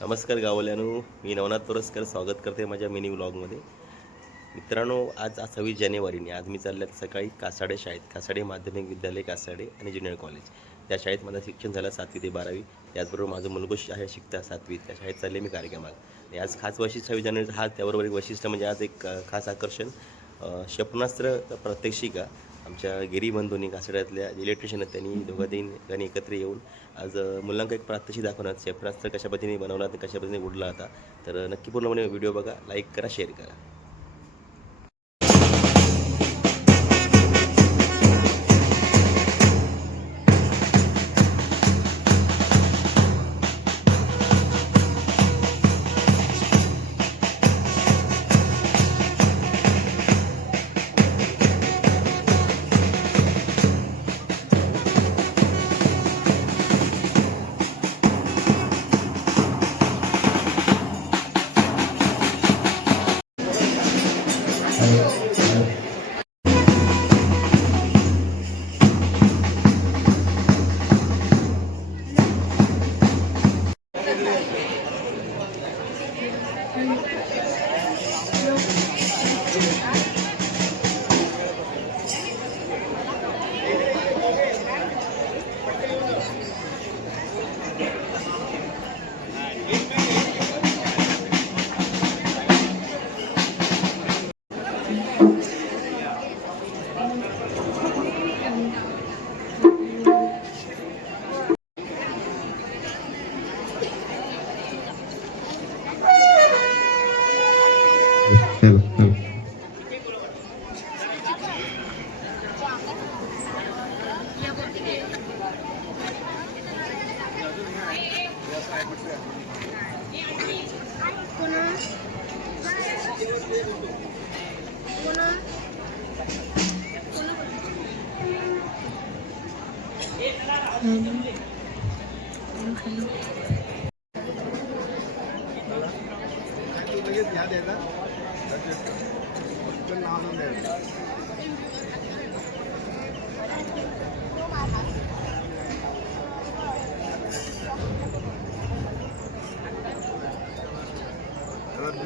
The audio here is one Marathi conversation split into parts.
नमस्कार गावल्यानो, मी नवनाथ तोरसकर स्वागत करते माझ्या मिनी व्लॉगमध्ये. मित्रांनो, आज 26 जानेवारीने आज मी चालल्यात सकाळी कासाडे शाळेत. कासाडे माध्यमिक विद्यालय कासाडे आणि ज्युनियर कॉलेज. त्या शाळेत माझं शिक्षण झालं 7वी ते 12वी. त्याचबरोबर माझं मुलगोश आहे शिकता 7वी. त्या शाळेत चालले मी कार्यक्रमाला. आणि आज खास वैशिष्ट्य 26 जानेवारीचं हा त्याबरोबर एक वैशिष्ट्य म्हणजे आज एक खास आकर्षण क्षेपणास्त्र प्रात्यक्षिका आमच्या गिरी बंधूंनी कासाड्यातल्या इलेक्ट्रिशियन आहेत त्यांनी दोघांनी एकत्र येऊन आज मुलांना एक प्रात्यक्षिक दाखवणार. क्षेपणास्त्र कशा पद्धतीने बनवला आणि कशा पद्धतीने उडला होता. तर नक्की पूर्णपणे व्हिडिओ बघा, लाईक करा, शेअर करा.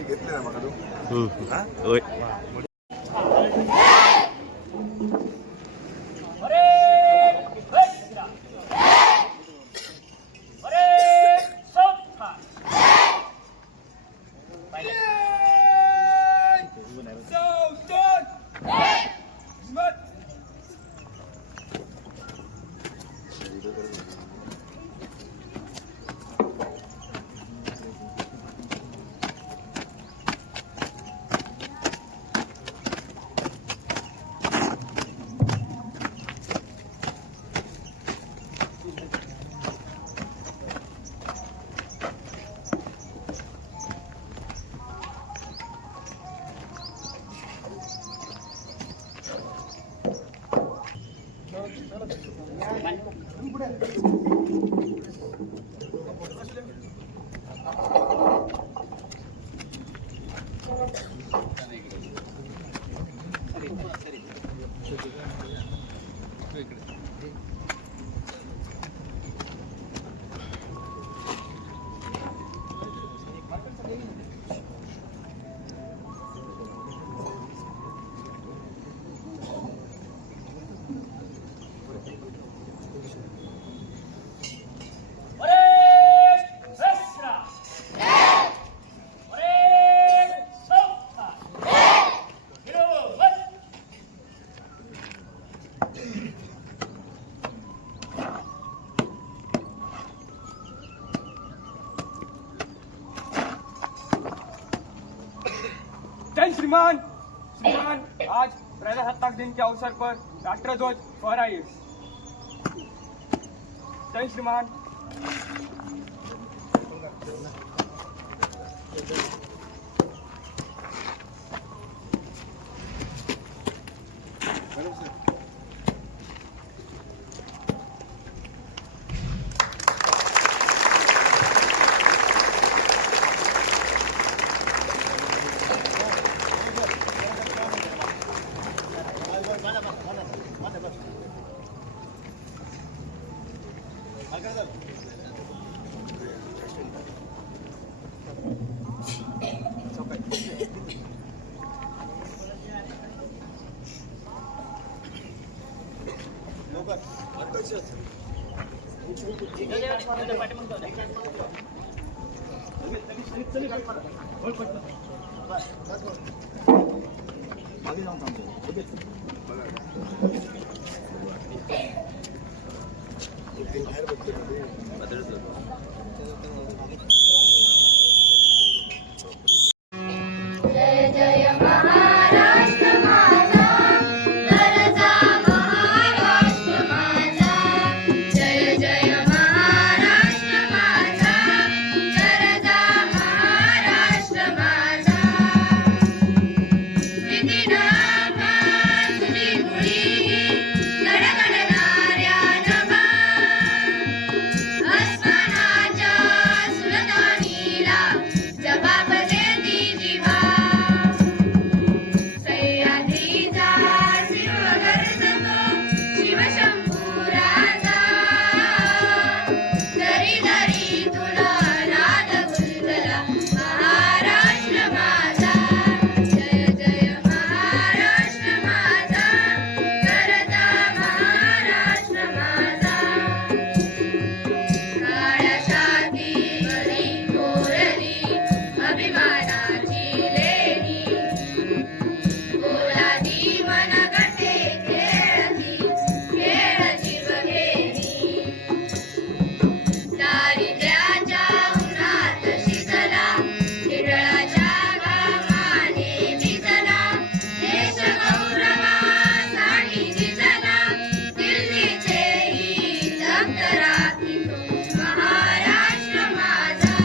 घेतले ना मला होय. जय श्रीमान आज प्रजासत्ताक दिन के अवसर पर राष्ट्रध्वज फहराइए। जय श्रीमान। काय झालं? जय जय महाराष्ट्र माझा, गरजा महाराष्ट्र माझा. जय जय महाराष्ट्र माझा, गरजा महाराष्ट्र माझा. विधिनामा तुझी मुळी गडगडणाऱ्या नभा, अस्मानाच्या सुलतानीला जबाब देती जिव्हा. सह्याद्रीचा सिंह गर्जतो शिवशंभूराजा, दरी दरीतून नाद गुंजला महाराष्ट्र माझा. जय जय महाराष्ट्र माझा, गरजा महाराष्ट्र माझा. काळ्या छातीवरी कोरली अभिमानाची लेणी, पोलादी मनगटे खेळती खेळ जीवघेणी. दारिद्र्याच्या उन्हात शिजला, हिरळाच्या घामाने भिजला, देश गौरवासाठी झिजला, दिल्लीचेही तप्त राखीतो महाराष्ट्र माझा.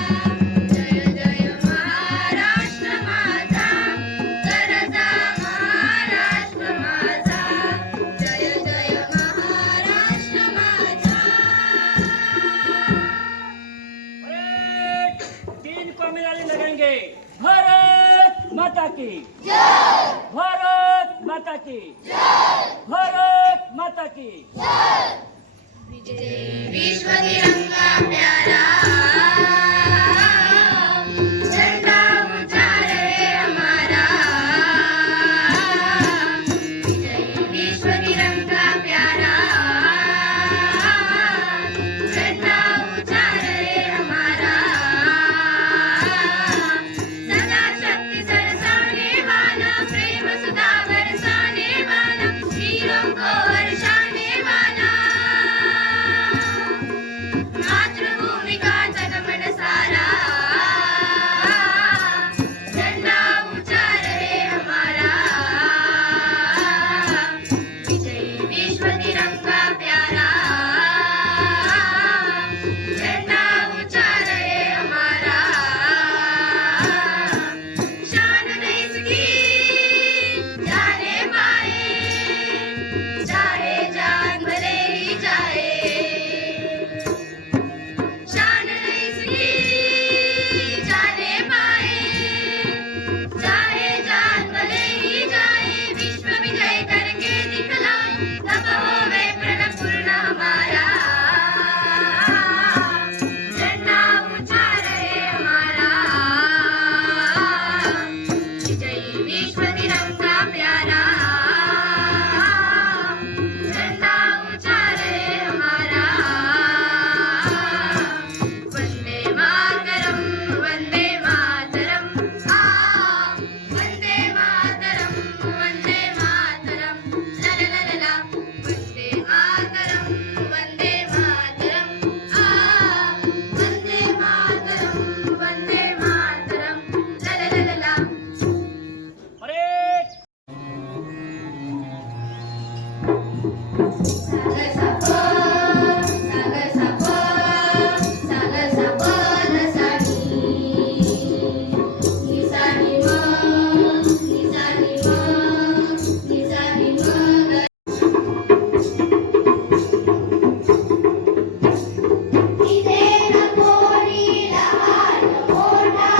जय जय महाराष्ट्र माझा, गरजा महाराष्ट्र माझा. जय जय महाराष्ट्र माझा. परेड 3 को मिलाने लगेंगे. भारत माता की भारत माता की भारत माता की. विश्व तिरंगा प्यारा, झंडा ऊंचा रहे हमारा. विश्व तिरंगा प्यारा, झंडा ऊंचा रहे हमारा. सदा शक्ति सरसाने वाला, प्रेम सुधा बरसाने वाला, वीरों को हर्षाने वाला. मातृभूमि का जनमन सारा, झंडा ऊंचा रहे हमारा. विजयी विश्व तिरंगा प्यारा, झंडा ऊंचा रहे हमारा. शान नहीं इसकी जाने पाए, चाहे जान भले ही जाए. शान नहीं इसकी जाने पाए, चाहे जान भले ही जाए. विश्व विजय करके दिखलाए, तब होवे प्रण पूर्ण हमारा. झंडा ऊंचा रहे हमारा. विजयी विश्व तिरंगा प्यारा, झंडा ऊंचा रहे हमारा. वंदे मातरम, वंदे मातरम. वंदे मातरम, वंदे मातरम. ला ला ला ला ला. वंदे मातरम, वंदे मातरम. वंदे मातरम, वंदे मातरम. ला ला ला ला ला. परेड सागर सागर नसानी. निसानी म. इथे न कोणी लहान मोठा,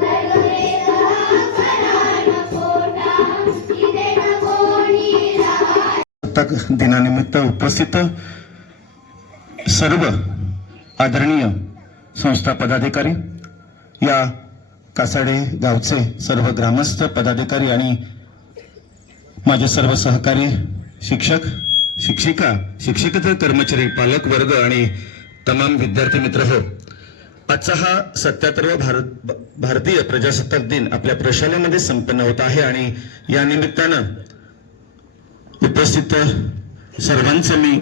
वर्गभेद करा न खोटा. इथे न कोणी लहान प्रजासत्ताक दिनानिमित्त उपस्थित सर्व आदरणीय संस्था पदाधिकारी, या कासाडे गावचे सर्व ग्रामस्थ पदाधिकारी आणि माझे सर्व सहकारी, शिक्षक, शिक्षिका, शिक्षकेतर कर्मचारी, पालक वर्ग आणि तमाम विद्यार्थी मित्र हो, आजचा हा 77वा भारतीय प्रजासत्ताक दिन आपल्या प्रशालेमध्ये संपन्न होत आहे आणि या निमित्तानं उपस्थित सर्वांचं मी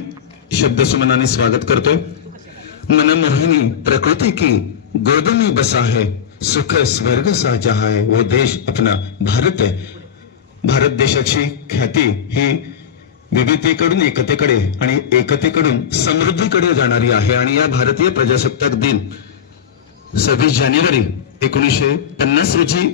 शब्दसुमनाने स्वागत करतो. मनमोहिनी प्रकृति की गोद में बसा है, सुख स्वर्ग सा जहा है, वो देश अपना भारत है. भारत देशाची ख्याती ही विविधतेकडून एकतेकडे आणि एकतेकडून समृद्धीकडे जाणारी आहे. आणि या भारतीय प्रजासत्ताक दिन 26 जानेवारी 1950 रोजी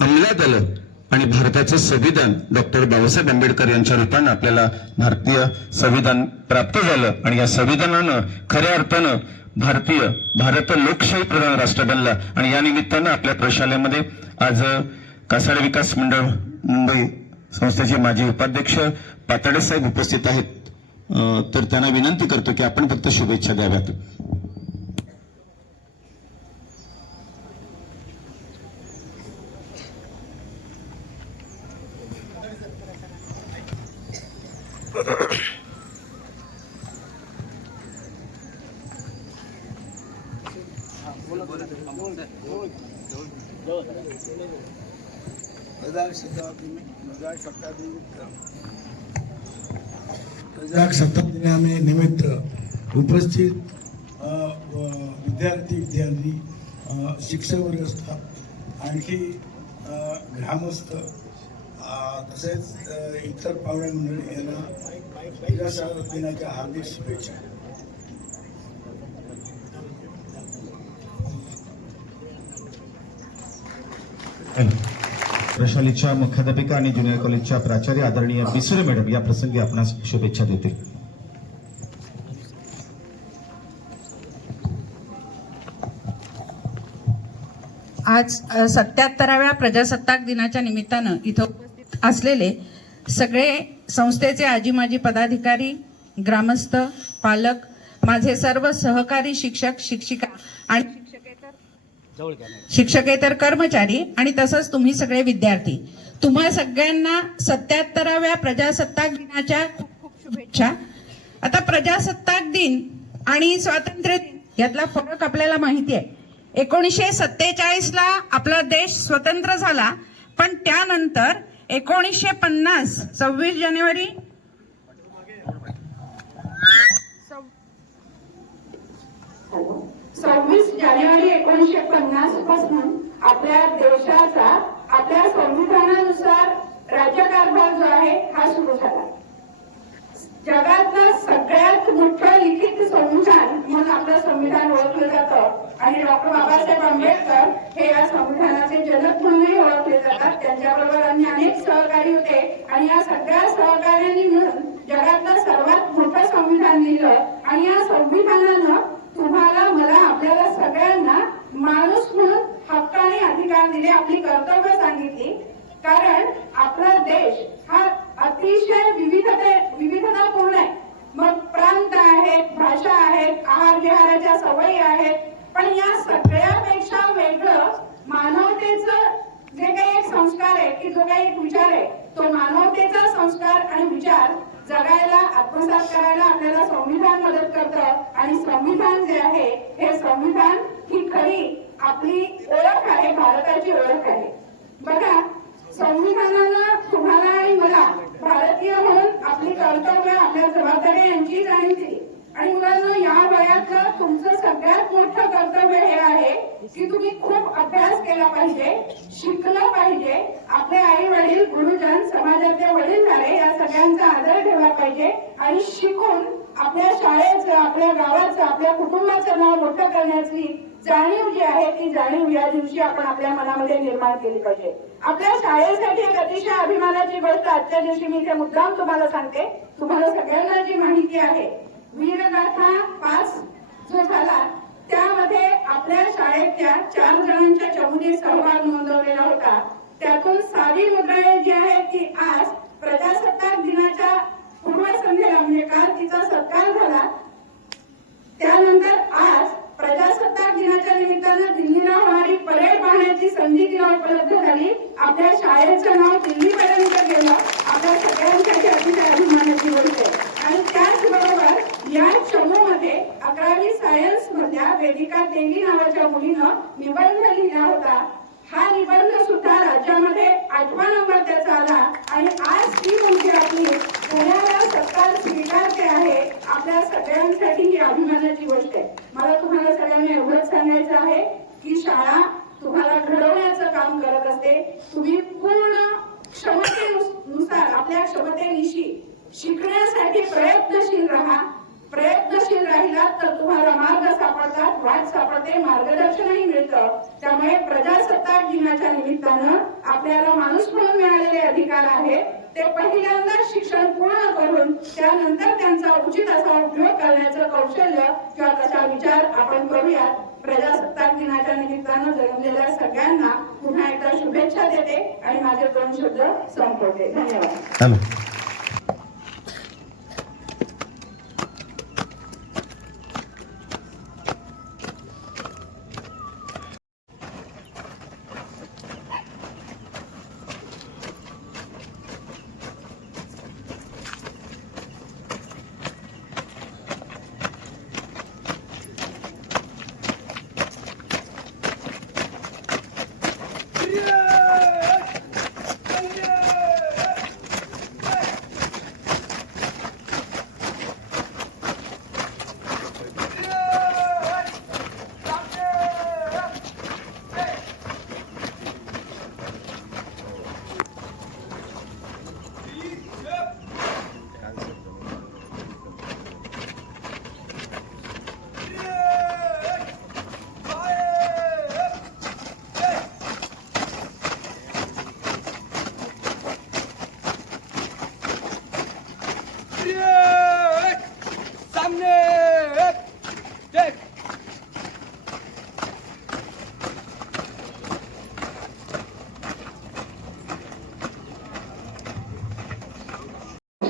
अंमलात आलं आणि भारताचं संविधान डॉक्टर बाबासाहेब आंबेडकर यांच्या रूपानं आपल्याला भारतीय संविधान प्राप्त झालं. आणि या संविधानानं खऱ्या अर्थानं भारत लोकशाही प्रधान राष्ट्र बनला. आणि या निमित्तानं आपल्या प्रशालेमध्ये आज कासाडे विकास मंडळ मुंबई संस्थेचे माजी उपाध्यक्ष पाताडे साहेब उपस्थित आहेत. तर त्यांना विनंती करतो की आपण फक्त शुभेच्छा द्याव्यात. प्रजासत्ताक दिनानिमित्त उपस्थित विद्यार्थी शिक्षक वर्ग आणखी ग्रामस्थ तसेच इतर पाहुणे मंडळी यांना प्रजासत्ताक दिनाच्या हार्दिक शुभेच्छा. प्रशालेच्या मुख्याध्यापिका आणि ज्युनियर कॉलेजच्या प्राचार्य आदरणीय बिसुरे मॅडम या प्रसंगी आपणास शुभेच्छा देतील. आज 77व्या प्रजासत्ताक दिनाच्या निमित्तानं इथं उपस्थित असलेले सगळे संस्थेचे आजी माजी पदाधिकारी, ग्रामस्थ, पालक, माझे सर्व सहकारी शिक्षक शिक्षिका आणि शिक्षकेतर कर्मचारी आणि तसंच तुम्ही सगळे विद्यार्थी, तुम्हा सगळ्यांना 77व्या प्रजासत्ताक दिनाच्या खूप खूप शुभेच्छा. आता प्रजासत्ताक दिन आणि स्वातंत्र्य दिन यातला फरक आपल्याला माहिती आहे. 1947ला आपला देश स्वतंत्र झाला, पण त्यानंतर 1950 26 जानेवारी 1950 पासून आपल्या देशाचा आपल्या संविधानानुसार राज्यकारभार जो आहे हा सुरू झाला. जगातलं सगळ्यात मोठं लिखित संविधान म्हणून आपलं संविधान ओळखलं जातं आणि डॉक्टर बाबासाहेब आंबेडकर हे या संविधानाचे जनक म्हणूनही ओळखले जातात. त्यांच्याबरोबर अन्य अनेक सहकारी होते आणि या सगळ्या सहकार्यांनी मिळून जगातलं सर्वात मोठं संविधान लिहिलं. आणि या संविधानानं तुम्हाला, मला, आपल्याला सगळ्यांना माणूस म्हणून हक्क आणि अधिकार दिले, आपली कर्तव्य सांगितली. कारण आपला देश हा अतिशय विविधतापूर्ण आहे. मग प्रांत आहेत, भाषा आहेत, आहार विहाराच्या सवयी आहेत, पण या सगळ्यापेक्षा वेगळं मानवतेचं जे काही एक संस्कार आहे की जो काही एक विचार आहे, तो मानवतेचा संस्कार आणि विचार जगायला, आत्मसात करायला आपल्याला संविधान मदत करतं. आणि संविधान जे आहे हे संविधान ही खरी आपली ओळख आहे, भारताची ओळख आहे. बघा, संविधानानं तुम्हाला आणि मला भारतीय म्हणून आपली कर्तव्य, आपल्या जबाबदाऱ्या यांची जाणीव दिली. आणि मुलांना या वयातलं तुमचं सगळ्यात मोठं कर्तव्य हे आहे की तुम्ही खूप अभ्यास केला पाहिजे, शिकलं पाहिजे. आपले आई वडील, गुरुजन, समाजातले वडीलधारे या सगळ्यांचा आदर ठेवला पाहिजे आणि शिकून आपल्या शाळेचं, आपल्या गावाचं, आपल्या कुटुंबाचं नाव मोठं करण्याची जाणीव जी आहे ती जाणीव या दिवशी आपण आपल्या मनामध्ये निर्माण केली पाहिजे. आपल्या शाळेसाठी एक अतिशय अभिमानाची गोष्ट आजच्या दिवशी मी इथे मुद्दाम तुम्हाला सांगते. तुम्हाला सगळ्यांना जी माहिती आहे, वीरगाथा 5 जो झाला त्यामध्ये आपल्या शाळेतल्या 4 जणांच्या चमूने सहभाग नोंदवलेला होता. त्यातून सावी मुद्राळे जी आहे ती आज प्रजासत्ताक दिनाच्या पूर्वसंध्येला म्हणजे काल तिचा सत्कार झाला. त्यानंतर आज प्रजासत्ताक दिनाच्या निमित्तानं दिल्लीला होणारी परेड पाहण्याची संधी तिला उपलब्ध झाली. आपल्या शाळेचं नाव दिल्लीपर्यंत गेलं. आपल्या सगळ्यांसाठी अतिशय अभिमानाची गोष्ट आहे. आणि त्याचबरोबर या चमूमध्ये 11वी सायन्स मधल्या वेदिका देवी नावाच्या मुली निबंध लिहिला होता. हा निबंध सुद्धा राज्यामध्ये 8वा नंबर त्याचा आला आणि आज ती मुलगी आपली पुण्याला सत्कार स्वीकारते आहे. आपल्या सगळ्यांसाठी ही अभिमानाची गोष्ट आहे. मला तुम्हाला सगळ्यांना एवढंच सांगायचं आहे की शाळा तुम्हाला घडवण्याचं काम करत असते. तुम्ही पूर्ण क्षमतेनुसार आपल्या क्षमतेनिशी शिकण्यासाठी प्रयत्नशील राहा. प्रयत्नशील राहिलात तर तुम्हाला मार्ग सापडतात, वाट सापडते, मार्गदर्शनही मिळतं. त्यामुळे प्रजासत्ताक दिनाच्या निमित्तानं आपल्याला माणूस म्हणून मिळालेले अधिकार आहेत ते पहिल्यांदा शिक्षण पूर्ण करून त्यानंतर त्यांचा उचित असा उपयोग करण्याचं कौशल्य किंवा तसा विचार आपण करूयात. प्रजासत्ताक दिनाच्या निमित्तानं जन्मलेल्या सगळ्यांना पुन्हा एकदा शुभेच्छा देते आणि माझे 2 शब्द संपवते. धन्यवाद.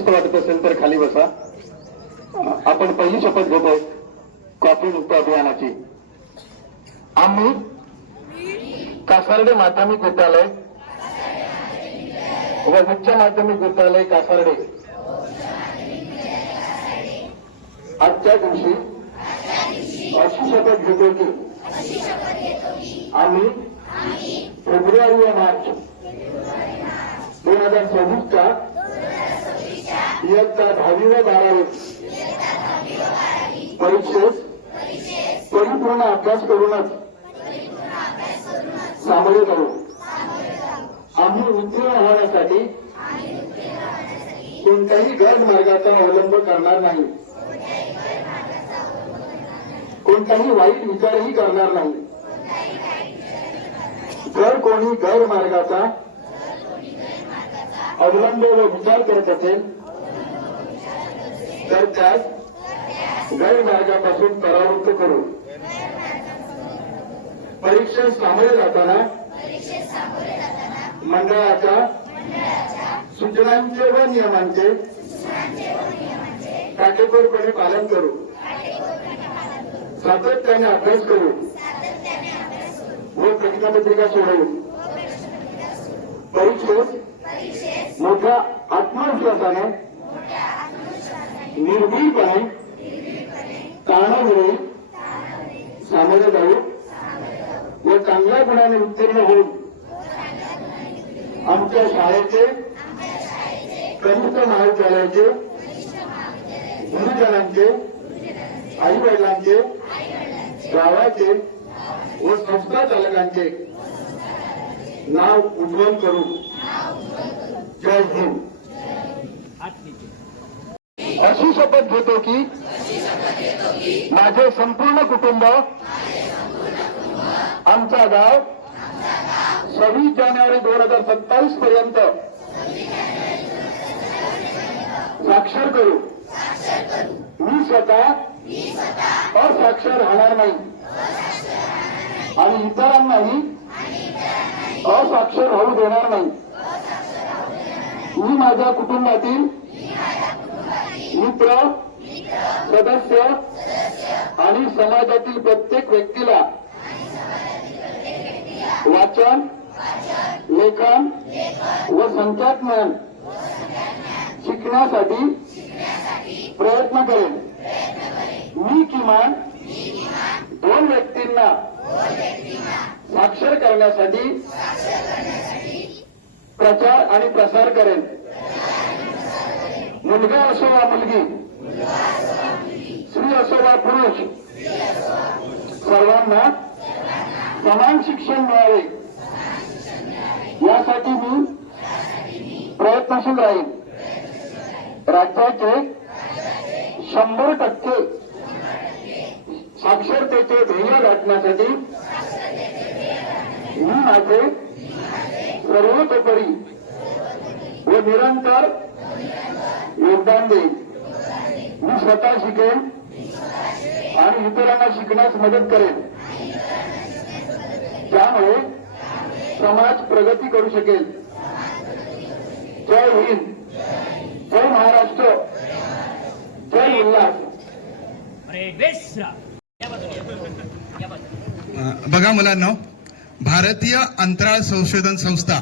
वाटत असेल तर खाली बसा. आपण पहिली शपथ घेतो कॉफी मुक्त अभियानाची. आम्ही कासार्डे माध्यमिक विद्यालय व उच्च माध्यमिक विद्यालय कासार्डे आजच्या दिवशी अशी शपथ घेतो की आम्ही फेब्रुवारी व मार्च 2026च्या इयत्ता 10वी व 12वी परीक्षेस परिपूर्ण अभ्यास करूनच सामोरे जाऊ. आम्ही उत्तीर्ण होण्यासाठी कोणत्याही गैरमार्गाचा अवलंब करणार नाही. कोणताही वाईट विचारही करणार नाही. जर कोणी गैरमार्गाचा अवलंब व विचार करत असेल तर त्यास गैरमार्गापासून परावृत्त करू. परीक्षेस सामोरे जाताना मंडळाच्या सूचनांचे व नियमांचे काटेकोरपणे पालन करू. सातत्याने अभ्यास करू व प्रश्नपत्रिका सोडवू. परीक्षेस मोठ्या आत्मविश्वासाने निर्भीडपणे ताणामुळे सामोरे जाऊ व चांगल्या गुणाने उत्तीर्ण होऊन आमच्या शाळेचे कनिष्ठ महाविद्यालयाचे गुरुजनांचे आई वडिलांचे गावाचे व संस्था चालकांचे नाव उज्ज्वल करू. जय हिंद. अशी शपथ घेतो की माझे संपूर्ण कुटुंब आमचा गाव 26 जानेवारी 2027 पर्यंत साक्षर करू. मी स्वतः असाक्षर राहणार नाही आणि इतरांनाही असाक्षर होऊ देणार नाही. मी माझ्या कुटुंबातील मित्र, सदस्य आणि समाजातील प्रत्येक व्यक्तीला वाचन, लेखन व संख्याज्ञान शिकण्यासाठी प्रयत्न करेन. मी किमान 2 व्यक्तींना साक्षर करण्यासाठी प्रचार आणि प्रसार करेन. मुलगा असो वा मुलगी, स्त्री असो वा पुरुष, सर्वांना समान शिक्षण मिळावे यासाठी मी प्रयत्नशील राहील. राज्याचे 100% साक्षरतेचे ध्येय गाठण्यासाठी मी माझे सर्वतोपरी व निरंतर योगदान देईन. मी स्वतः शिकेन आणि इतरांना शिकण्यास मदत करेन. त्यामुळे समाज प्रगती करू शकेल. जय हिंद, जय महाराष्ट्र, जय उल्हास. अरे बेसरा बघा मुलांनो, भारतीय अंतराळ संशोधन संस्था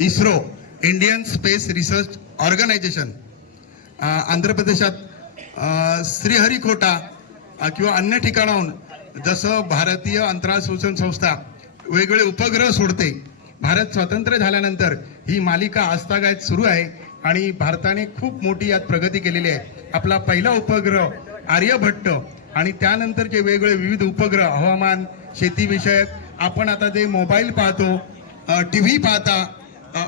ISRO, Indian space research organisation, Andhra प्रदेशात श्रीहरिकोटा किंवा अन्य ठिकाणाहून जसं भारतीय अंतराळ संशोधन संस्था वेगवेगळे उपग्रह सोडते. भारत स्वातंत्र्य झाल्यानंतर ही मालिका आजतागायत सुरू आहे आणि भारताने खूप मोठी यात प्रगती केलेली आहे. आपला पहिला उपग्रह आर्यभट्ट आणि त्यानंतरचे वेगवेगळे विविध उपग्रह, हवामान, शेतीविषयक, आपण आता जे मोबाईल पाहतो, TV पाहता,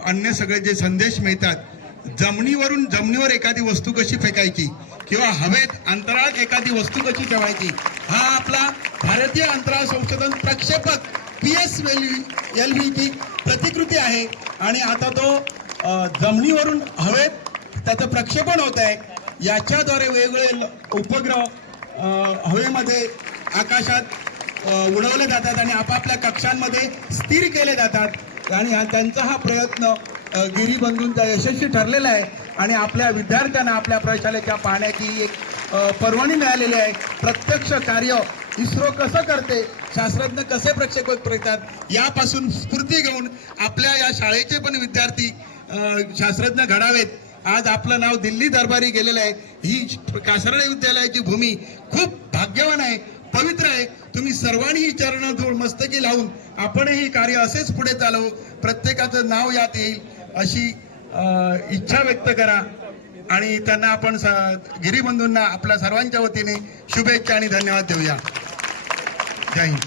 अन्य सगळे जे संदेश मिळतात, जमिनीवर एखादी वस्तू कशी फेकायची किंवा हवेत अंतराळात एखादी वस्तू कशी ठेवायची, हा आपला भारतीय अंतराळ संशोधन प्रक्षेपक PSLV ची प्रतिकृती आहे. आणि आता तो जमिनीवरून हवेत त्याचं प्रक्षेपण होत आहे. याच्याद्वारे वेगवेगळे उपग्रह हवेमध्ये, आकाशात उडवले जातात आणि आपापल्या कक्षांमध्ये स्थिर केले जातात. आणि त्यांचा हा प्रयत्न गिरीबंधूंचा यशस्वी ठरलेला आहे आणि आपल्या विद्यार्थ्यांना आपल्या प्रयोगशाळेच्या पाहण्याची एक पर्वणी मिळालेली आहे. प्रत्यक्ष कार्य इस्रो कसं करते, शास्त्रज्ञ कसे प्रक्षेपक करतात, यापासून स्फूर्ती घेऊन आपल्या या शाळेचे पण विद्यार्थी शास्त्रज्ञ घडावेत. आज आपलं नाव दिल्ली दरबारी गेलेलं आहे. ही कासारडे विद्यालयाची भूमी खूप भाग्यवान आहे, पवित्र आहे. तुम्ही सर्वांनी ही चरणधूळ मस्तकी लावून आपणही कार्य असेच पुढे चालवू, प्रत्येकाचं नाव यात येईल अशी इच्छा व्यक्त करा. आणि त्यांना आपण गिरीबंधूंना आपल्या सर्वांच्या वतीने शुभेच्छा आणि धन्यवाद देऊया. जय हिंद.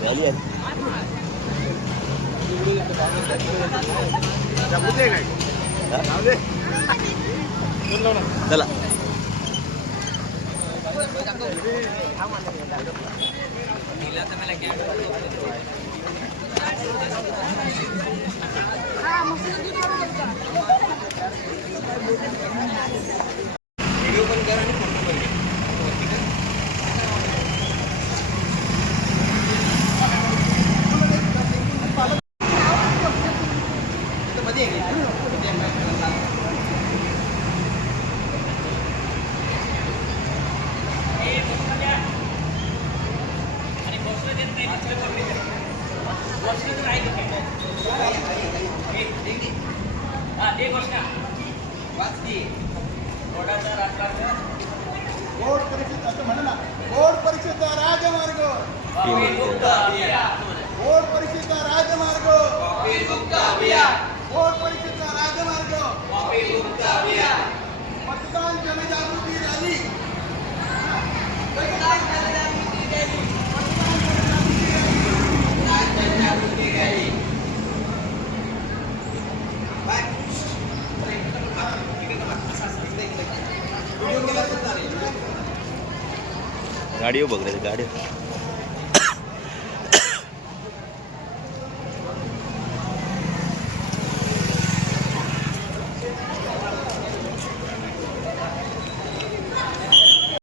झाली आहे. चला बोर्ड परीक्षेत असं म्हणा ना, बोर्ड परीक्षेचा राजमार्ग, बोर्ड परीक्षेचा राजमार्ग, बोर्ड परीक्षेचा राजमार्ग, मतदान जनजागृती रॅली, गाडी बघ रे गाडी